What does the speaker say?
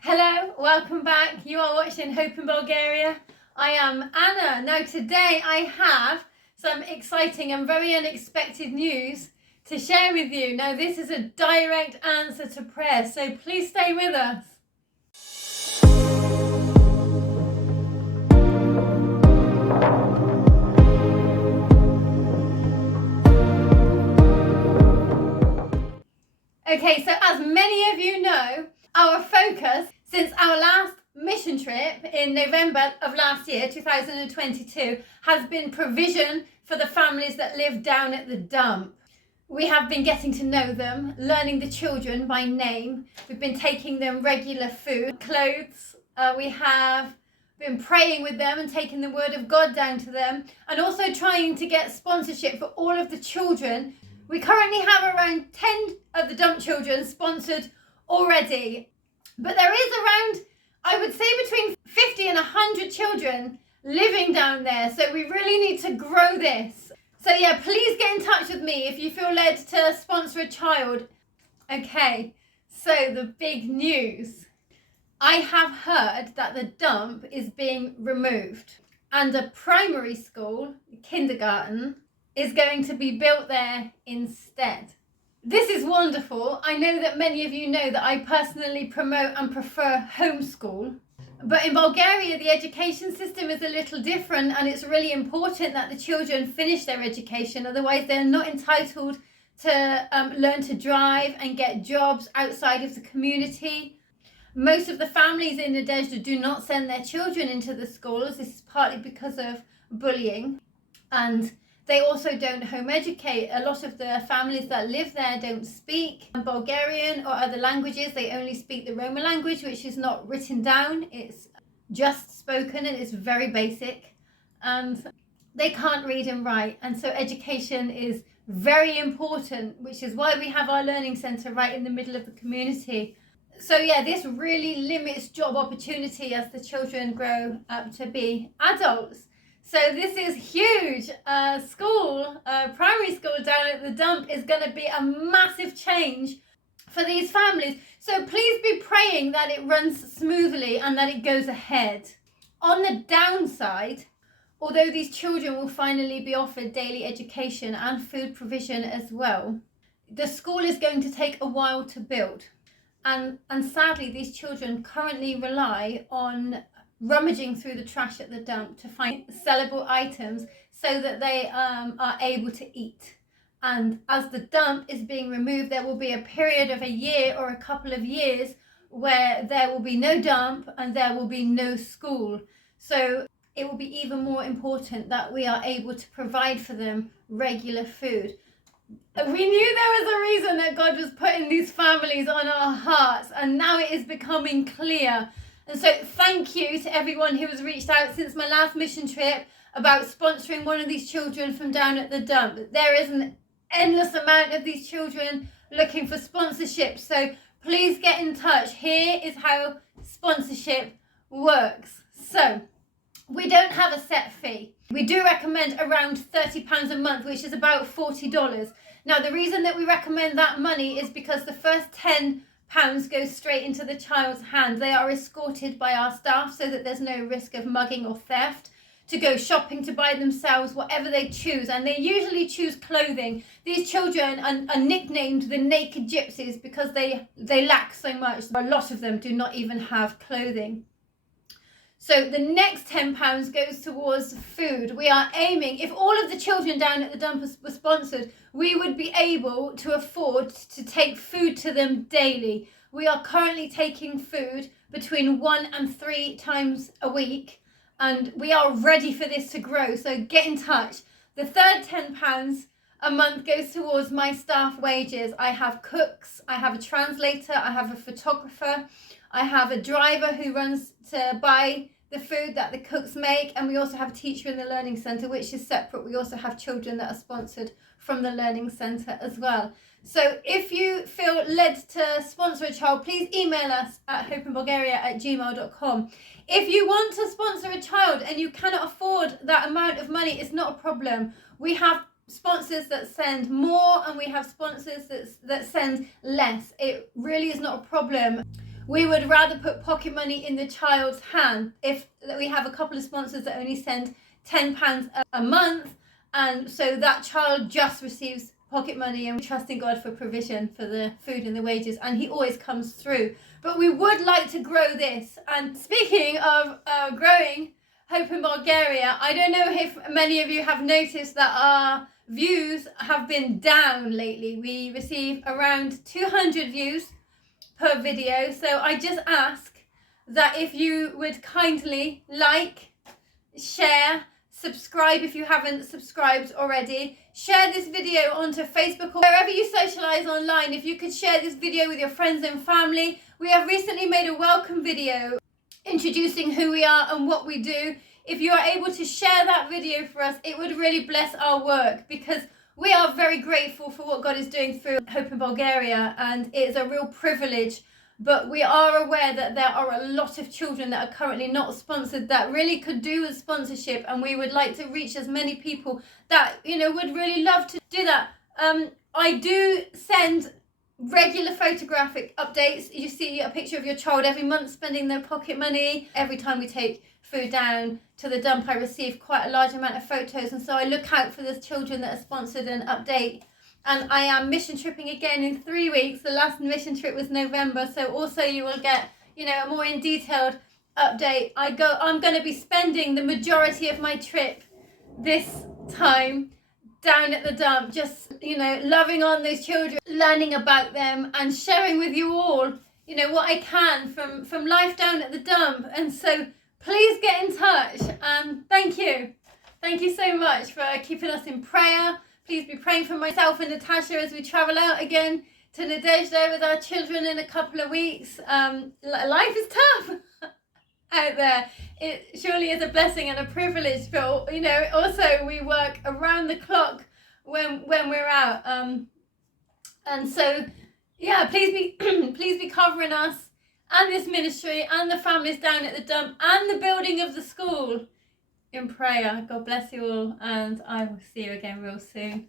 Hello, welcome back. You are watching Hope in Bulgaria. I am Anna. Now today I have some exciting and very unexpected news to share with you. Now this is a direct answer to prayer, so please stay with us. Okay, so as many of you know, our focus since our last mission trip in November of last year, 2022, has been provision for the families that live down at the dump. We have been getting to know them, learning the children by name. We've been taking them regular food, clothes. We have been praying with them and taking the word of God down to them, and also trying to get sponsorship for all of the children. We currently have around 10 of the dump children sponsored already, but there is around, I would say, between 50 and 100 children living down there, so we really need to grow this. So yeah, please get in touch with me if you feel led to sponsor a child. Okay, so the big news. I have heard that the dump is being removed and a primary school, kindergarten, is going to be built there instead. This is wonderful. I know that many of you know that I personally promote and prefer homeschool. But in Bulgaria, the education system is a little different, and it's really important that the children finish their education. Otherwise, they're not entitled to learn to drive and get jobs outside of the community. Most of the families in Nadezhda do not send their children into the schools. This is partly because of bullying, and they also don't home educate. A lot of the families that live there don't speak Bulgarian or other languages. They only speak the Roma language, which is not written down. It's just spoken and it's very basic. And they can't read and write. And so education is very important, which is why we have our learning centre right in the middle of the community. So yeah, this really limits job opportunity as the children grow up to be adults. So this is huge. Primary school down at the dump is going to be a massive change for these families. So please be praying that it runs smoothly and that it goes ahead. On the downside, although these children will finally be offered daily education and food provision as well, the school is going to take a while to build. And sadly, these children currently rely on rummaging through the trash at the dump to find sellable items so that they are able to eat. And as the dump is being removed, there will be a period of a year or a couple of years where there will be no dump and there will be no school. So it will be even more important that we are able to provide for them regular food. We knew there was a reason that God was putting these families on our hearts, and now it is becoming clear. And so thank you to everyone who has reached out since my last mission trip about sponsoring one of these children from down at the dump. There is an endless amount of these children looking for sponsorship. So please get in touch. Here is how sponsorship works. So we don't have a set fee. We do recommend around £30 a month, which is about $40. Now, the reason that we recommend that money is because the first £10 goes straight into the child's hand. They are escorted by our staff so that there's no risk of mugging or theft, to go shopping, to buy themselves whatever they choose, and they usually choose clothing. These children are nicknamed the naked gypsies because they lack so much. A lot of them do not even have clothing. So the next £10 goes towards food. We are aiming, if all of the children down at the dump were sponsored, we would be able to afford to take food to them daily. We are currently taking food between 1 and 3 times a week, and we are ready for this to grow. So get in touch. The third £10 a month goes towards my staff wages. I have cooks, I have a translator, I have a photographer, I have a driver who runs to buy the food that the cooks make, and we also have a teacher in the learning centre, which is separate. We also have children that are sponsored from the learning centre as well. So if you feel led to sponsor a child, please email us at hopeinbulgaria@gmail.com. If you want to sponsor a child and you cannot afford that amount of money, it's not a problem. We have sponsors that send more and we have sponsors that send less. It really is not a problem. we would rather put pocket money in the child's hand. If we have a couple of sponsors that only send £10 a month, and so that child just receives pocket money, and we're trusting God for provision for the food and the wages, and he always comes through. But we would like to grow this. And speaking of growing Hope in Bulgaria, I don't know if many of you have noticed that our views have been down lately. We receive around 200 views per video, so I just ask that if you would kindly like, share, subscribe if you haven't subscribed already, share this video onto Facebook or wherever you socialize online. If you could share this video with your friends and family. We have recently made a welcome video introducing who we are and what we do. If you are able to share that video for us, it would really bless our work, because we are very grateful for what God is doing through Hope in Bulgaria, and it is a real privilege. But we are aware that there are a lot of children that are currently not sponsored that really could do with sponsorship, and we would like to reach as many people that, you know, would really love to do that. I do send regular photographic updates. You see a picture of your child every month spending their pocket money. Every time we take food down to the dump, I receive quite a large amount of photos, and so I look out for those children that are sponsored and update. And I am mission tripping again in 3 weeks. The last mission trip was November, so also you will get, you know, a more in detailed update. I'm going to be spending the majority of my trip this time down at the dump, just, you know, loving on those children, learning about them, and sharing with you all, you know, what I can from life down at the dump. And so please get in touch, and thank you so much for keeping us in prayer. Please be praying for myself and Natasha as we travel out again to Nadezhda with our children in a couple of weeks. Life is tough out there. It surely is a blessing and a privilege, but, you know, also we work around the clock when we're out. And so, yeah, please be covering us and this ministry and the families down at the dump and the building of the school in prayer. God bless you all, and I will see you again real soon.